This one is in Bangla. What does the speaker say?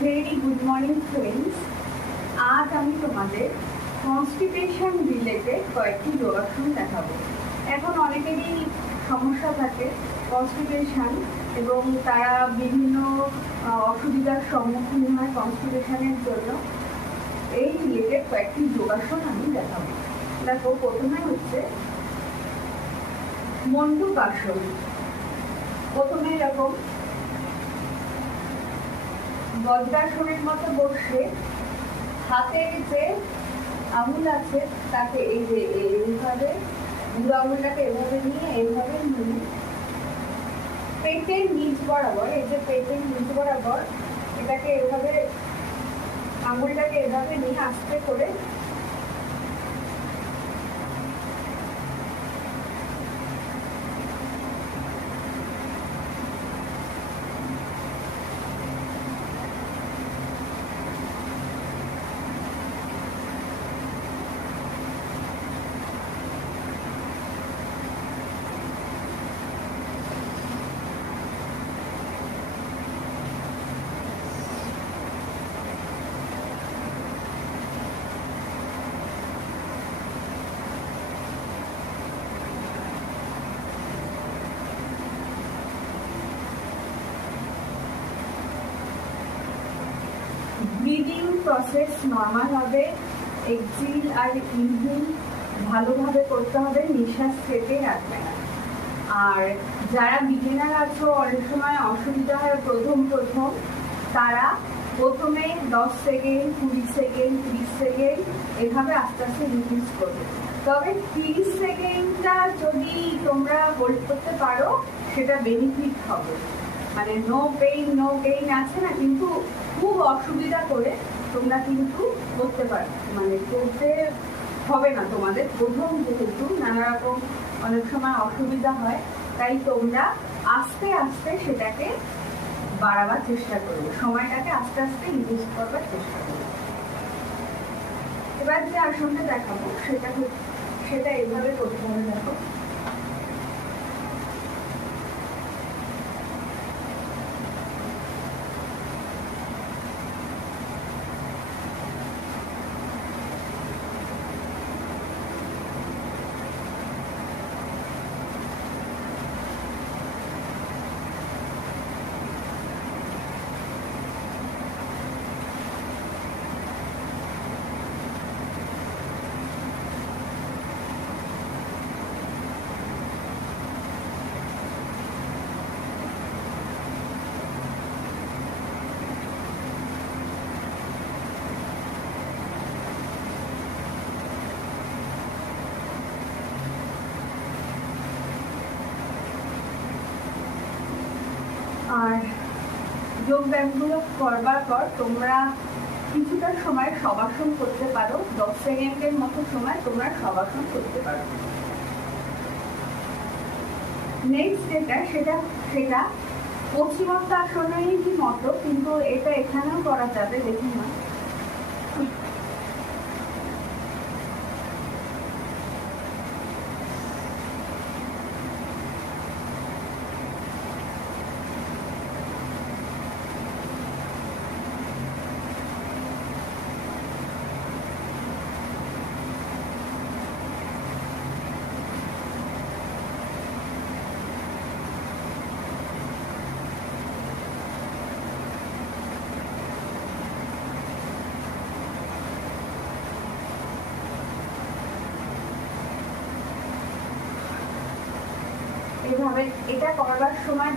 Very good morning friends. আজ আমি তোমাদের কনস্টিপেশন রিলেটেড কয়েকটি যোগাসন দেখাবো। এখন অনেকেরই সমস্যা থাকে কনস্টিপেশন, এবং তারা বিভিন্ন অসুবিধার সম্মুখীন হয় কনস্টিপেশনের জন্য। এই রিলেটেড কয়েকটি যোগাসন আমি দেখাবো। দেখো, প্রথমে হচ্ছে মণ্ডূকাসন। প্রথমে এরকম বজ্রাসনের মতো বসে হাতের যে আঙুল আছে তাকে এইভাবে বুড়ো আঙুলটাকে এভাবে নিয়ে এইভাবে নিয়ে পেটের নিচ বরাবর, এই যে পেটের নিচ বরাবর এটাকে এভাবে আঙুলটাকে এভাবে নিয়ে আস্তে করে ব্রিদিং প্রসেস নর্মাল হবে। এক্সিল আর ইনহেল ভালোভাবে করতে হবে, নিঃশ্বাস চেপে রাখবে না। আর যারা বিগিনার আছো, অনেক সময় অসুবিধা হয় প্রথম তারা প্রথমে 10 সেকেন্ড, 20 সেকেন্ড, 30 সেকেন্ড এভাবে আস্তে আস্তে ইনক্রিজ করবে। তবে 30 সেকেন্ডটা যদি তোমরা হোল্ড করতে পারো সেটা বেনিফিট হবে। মানে নো পেইন নো গেইন আছে না, কিন্তু খুব অসুবিধা করে তোমরা কিন্তু করতে পারো, মানে করতে হবে না তোমাদের। প্রথম যেহেতু নানা রকম অনেক সময় অসুবিধা হয়, তাই তোমরা আস্তে আস্তে সেটাকে বাড়াবার চেষ্টা করবে, সময়টাকে আস্তে আস্তে ইনক্রিজ করবার চেষ্টা করবে। এবার যে আসনটা দেখাবো সেটা এইভাবে করতে হবে। দেখো, আর যোগ ব্যায়ামগুলো করবার পর তোমরা কিছুটা সময় শবাসন করতে পারো। 10 সেকেন্ডের মতো সময় তোমরা শবাসন করতে পারো। নেক্সট সেটা পশ্চিমোত্তাসনেরই মতো, কিন্তু এটা এখানেও করা যাবে। দেখুন না, এভাবে এটা করবার সময়